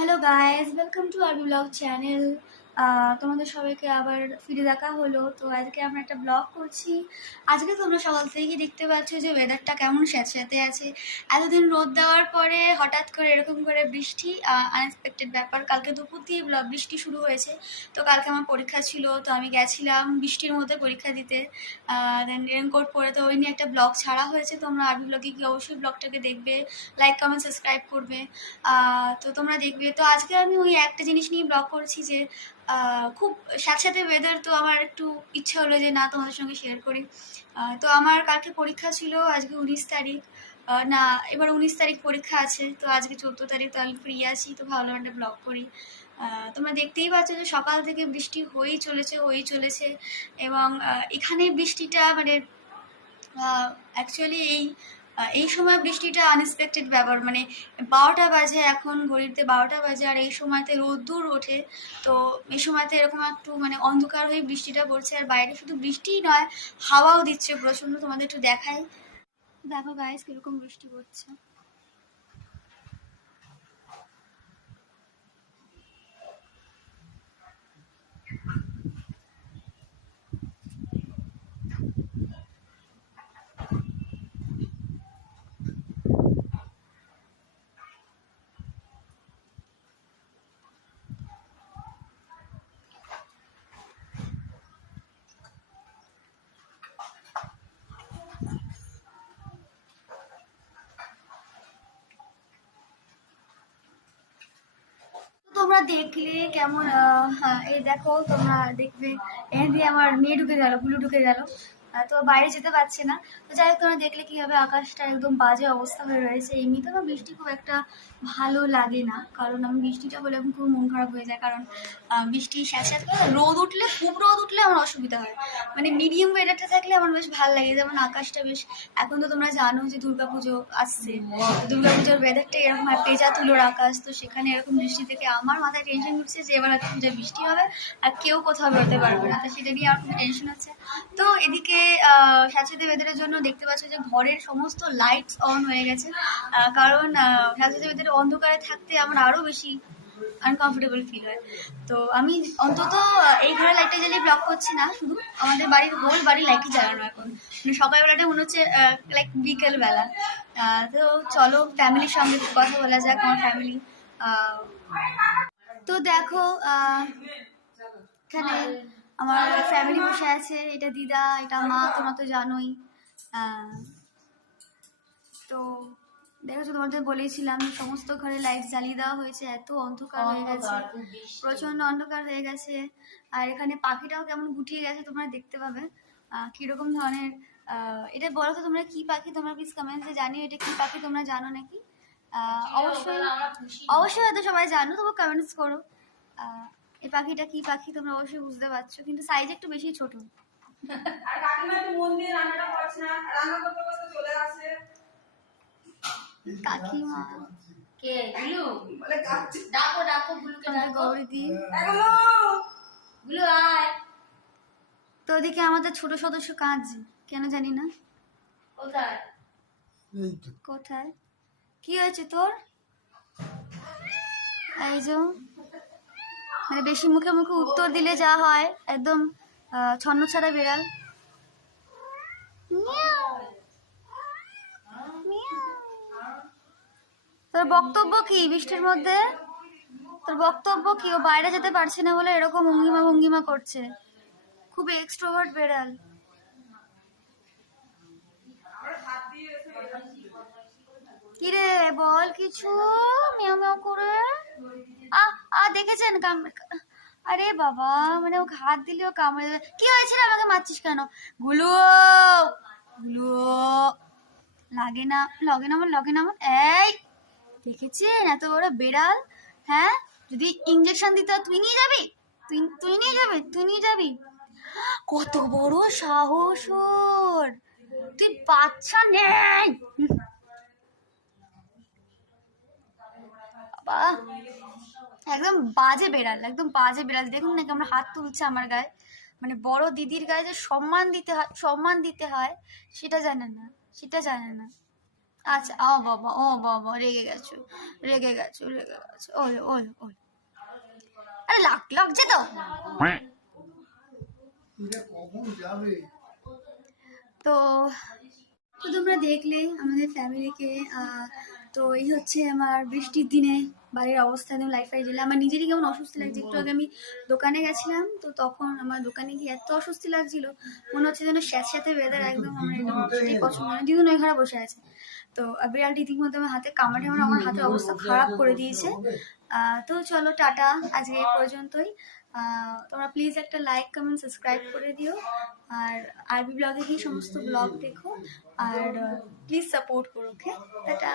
Hello guys, welcome to our blog channel. তোমাদের সবাইকে আবার ফিরে দেখা হলো। তো আজকে আমরা একটা ব্লগ করছি। আজকে তোমরা সকাল থেকেই দেখতে পাচ্ছ যে ওয়েদারটা কেমন স্যাঁতস্যাঁতে আছে। এতদিন রোদ দেওয়ার পরে হঠাৎ করে এরকম করে বৃষ্টি, আনএক্সপেক্টেড ব্যাপার। কালকে দুপুর দিয়ে বৃষ্টি শুরু হয়েছে। তো কালকে আমার পরীক্ষা ছিল, তো আমি গেছিলাম বৃষ্টির মধ্যে পরীক্ষা দিতে। দেন রেনকোট পরে তো ওই নিয়ে একটা ব্লগ ছাড়া হয়েছে। তোমরা আর ব্লগে গিয়ে অবশ্যই ব্লগটাকে দেখবে, লাইক কমেন্ট সাবস্ক্রাইব করবে। তো তোমরা দেখবে। তো আজকে আমি ওই একটা জিনিস নিয়ে ব্লগ করছি যে খুব স্যাঁতস্যাঁতে ওয়েদার, তো আমার একটু ইচ্ছা হলো যে না তোমাদের সঙ্গে শেয়ার করি। তো আমার কালকে পরীক্ষা ছিল, আজকে 19 তারিখ। না, এবার 19 তারিখ পরীক্ষা আছে, তো আজকে 14 তারিখ, তো আমি ফ্রি আছি, তো ভাবলাম একটা ব্লগ করি। তোমরা দেখতেই পাচ্ছ যে সকাল থেকে বৃষ্টি হয়েই চলেছে। এবং এখানে বৃষ্টিটা মানে অ্যাকচুয়ালি এই সময় বৃষ্টিটা আনএক্সপেক্টেড ব্যাপার। মানে 12টা বাজে, এখন ঘড়িতে 12টা বাজে, আর এই সময়তে রোদ্দুর ওঠে। তো এই সময়তে এরকম একটু মানে অন্ধকার হয়ে বৃষ্টিটা পড়ছে, আর বাইরে শুধু বৃষ্টিই নয়, হাওয়াও দিচ্ছে প্রচণ্ড। তোমাদের একটু দেখাই, দেখো গাইস কিরকম বৃষ্টি পড়ছে। তোমরা দেখলে কেমন, হ্যাঁ এই দেখো, তোমরা দেখবে এখান দিয়ে আমার মেয়ে ঢুকে গেল, ব্লু ঢুকে গেল। তো বাইরে যেতে পারছে না। তো যাই হোক, তোমরা দেখলে কিভাবে আকাশটা একদম বাজে অবস্থা হয়ে রয়েছে। এমনিতে আমার বৃষ্টি খুব একটা ভালো লাগে না, কারণ আমি বৃষ্টিটা হলে আমার খুব মন খারাপ হয়ে যায়। কারণ বৃষ্টি স্যাঁতস্যাঁতে করে রোদ উঠলে, খুব রোদ উঠলে আমার অসুবিধা হয়। মানে মিডিয়াম ওয়েদারটা থাকলে আমার বেশ ভালো লাগে। যেমন আকাশটা বেশ, এখন তো তোমরা জানো যে দুর্গাপুজো আসছে। দুর্গাপুজোর ওয়েদারটা এরকম হয়, পেঁজা তুলোর আকাশ। তো সেখানে এরকম বৃষ্টি থেকে আমার মাথায় টেনশন উঠছে যে এবার হয়তো পূজায় বৃষ্টি হবে আর কেউ কোথাও বেরোতে পারবে না। তো সেটা নিয়ে আমার খুব টেনশন আছে। তো এদিকে স্যাঁতস্যাঁতে ওয়েদারের জন্য দেখতে পাচ্ছ যে ঘরের সমস্ত লাইটস অন হয়ে গেছে। কারণ স্যাঁতস্যাঁতে ওয়েদারে অন্ধকারে থাকতে আমার আরো বেশি আনকমফোর্টেবল ফিল হয়। তো আমি অন্তত এই ঘরে লাইটটা জ্বালিয়ে ব্লক করছি না, শুধু আমাদের বাড়ির হোল বাড়ি লাইটই জ্বালানো এখন। মানে সকালবেলাটা মনে হচ্ছে লাইক বিকেলবেলা। তো চলো ফ্যামিলির সঙ্গে কথা বলা যাক, আমার ফ্যামিলি। তো দেখো, এখানে আমার ফ্যামিলি বসে আছে। এটা দিদা, এটা মা, তোমরা তো জানোই। আহ, তো দেখেছো, তোমাদের বলেছিলাম সমস্ত ঘরে লাইট জ্বালিয়ে দেওয়া হয়েছে, এত অন্ধকার হয়ে গেছে, প্রচন্ড অন্ধকার হয়ে গেছে। আর এখানে পাখিটাও কেমন গুটিয়ে গেছে, তোমরা দেখতে পাবে কিরকম ধরনের। এটা বলো তো তোমরা কি পাখি, তোমরা প্লিজ কমেন্টে জানিও এটা কি পাখি, তোমরা জানো নাকি? অবশ্যই অবশ্যই হয়তো সবাই জানো, তবু কমেন্টস করো। এই পাখিটা কি পাখি তোমরা অবশ্যই বুঝতে পারছো, কিন্তু সাইজ একটু বেশি ছোট। আর কাকিমা একটু মন দিয়ে রান্নাটা করছে না, রান্না করতে করতে চলে আসে কাকিমা। কে গুলু? বলে ডাকো ডাকো গুলুকে ডাকো, গৌরীদি গুলু আয়। তো ওদিকে আমাদের ছোট সদস্য কাঁদছে, কেন জানি না। কোথায় কোথায় কি হয়েছে তোর? এই যে মানে বেশি মুখে মুখে উত্তর দিলে যা হয়, একদম ছন্ন ছাড়া বেড়াল। তোর বক্তব্য কি বৃষ্টির মধ্যে? তোর বক্তব্য কি? ও বাইরে যেতে পারছে না বলে এরকম ভঙ্গিমা ভঙ্গিমা করছে, খুব এক্সট্রোভার্ট বেড়াল। কিরে বল কিছু, মিয়াও মিয়াও করে। দেখেছেন আরে বাবা, মানে ওকে হাত দিলেও কামড়ে দেবে। কি হয়েছিল, আমাকে মারছিস কেন? গুলো গুলো, লাগে না লগে না আমার, লগে না আমার। এই দেখেছেন এত বড় বেড়াল? হ্যাঁ, যদি ইঞ্জেকশন দিতে তুই নিয়ে যাবি, তুই নিয়ে যাবি, তুই নিয়ে যাবি? কত বড় সাহস ওর! তুই বাচ্চা নেই বাবা, একদম বাজে বেড়াল, একদম বাজে বেড়াল। দেখুন নাকি আমরা হাত তুলছে আমার গায়ে। মানে বড় দিদির গায়ে যে সম্মান দিতে হয়, সম্মান দিতে হয়, সেটা জানে না, সেটা জানে না। আচ্ছা, ও বাবা, রেগে গেছো, রেগে গেছো, রেগে গেছো, ওলো ওলো ওলো। আরে লাগছে তো। তো তো তোমরা দেখলে আমাদের ফ্যামিলিকে। তো এই হচ্ছে আমার বৃষ্টির দিনে বাড়ির অবস্থা, একদম লাইফ ফাই জেলে। আমার নিজেরই কেমন অস্বস্তি লাগছে। একটু আগে আমি দোকানে গেছিলাম, তো তখন আমার দোকানে গিয়ে এত অস্বস্তি লাগছিল, মনে হচ্ছে যেন স্যাঁতস্যাঁতে ওয়েদার একদম। আমার একদম যেতেই পছন্দ না। দিদুন ওই ঘরে বসে আছে। তো বিড়ালটি ইতিমধ্যে আমার হাতে কামড়ে আমার হাতের অবস্থা খারাপ করে দিয়েছে। তো চলো টাটা, আজকে এই পর্যন্তই। তোমরা প্লিজ একটা লাইক কমেন্ট সাবস্ক্রাইব করে দিও। আর আরবি ব্লগে গিয়ে সমস্ত ব্লগ দেখো। আর প্লিজ সাপোর্ট করো। ওকে, টাটা।